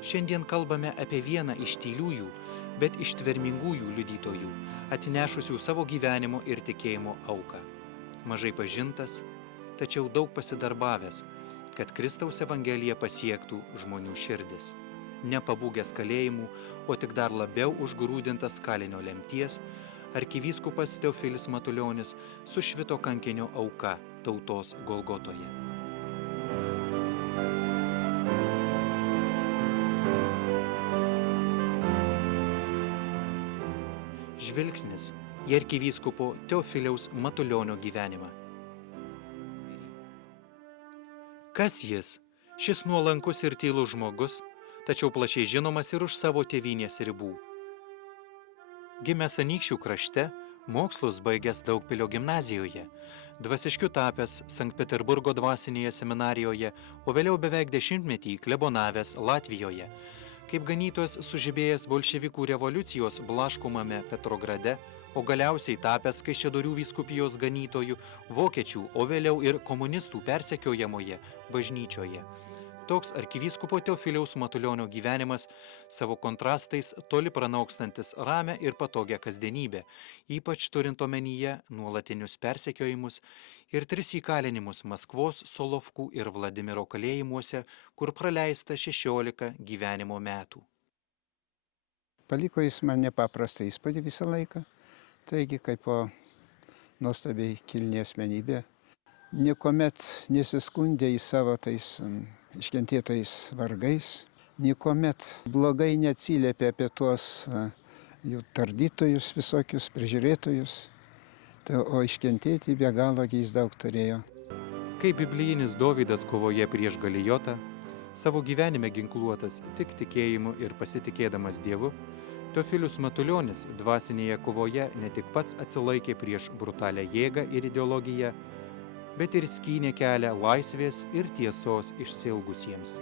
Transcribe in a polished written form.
Šiandien kalbame apie vieną iš tyliųjų, bet ištvermingųjų liudytojų, atnešusių savo gyvenimo ir tikėjimo auką. Mažai pažintas, tačiau daug pasidarbavęs, kad Kristaus Evangelija pasiektų žmonių širdis. Nepabūgęs kalėjimų, o tik dar labiau užgrūdintas kalinio lemties, arkivyskupas Teofilis Matulionis sušvito kankinio auka tautos Golgotoje. Žvilgsnis į arkivyskupo Teofiliaus Matulionio gyvenimą. Kas jis? Šis nuolankus ir tylus žmogus, tačiau plačiai žinomas ir už savo tėvynės ribų. Gimęs Anykščių krašte, mokslus baigęs Daugpilio gimnazijoje, dvasiškiu tapęs Sankt Peterburgo dvasinėje seminarijoje, o vėliau beveik 10-metį klebonavęs Latvijoje, kaip ganytojas sužibėjęs bolševikų revoliucijos blaškomame Petrograde, o galiausiai tapęs Kaišiadorių vyskupijos ganytojų, vokiečių, o vėliau ir komunistų persekiojamoje bažnyčioje. Toks arkivyskupo Teofiliaus Matulionio gyvenimas savo kontrastais toli pranaukstantis ramę ir patogią kasdienybę, ypač turint omenyje nuolatinius persekiojimus ir 3 įkalinimus Maskvos, Solovkų ir Vladimiro kalėjimuose, kur praleista 16 gyvenimo metų. Paliko jis man nepaprastą įspūdį visą laiką, taigi kaip nuostabiai kilni asmenybė. Niekuomet nesiskundė į savo tais iškentėtais vargais, niekuomet blogai neatsiliepė apie tuos jų tardytojus visokius, prižiūrėtojus, o iškentėti be galo jis daug turėjo. Kaip biblijinis Dovydas kovoje prieš Galijotą, savo gyvenime ginkluotas tik tikėjimu ir pasitikėdamas Dievu, Teofilius Matulionis dvasinėje kovoje ne tik pats atsilaikė prieš brutalią jėgą ir ideologiją, bet ir skynė kelią laisvės ir tiesos išsiilgusiems.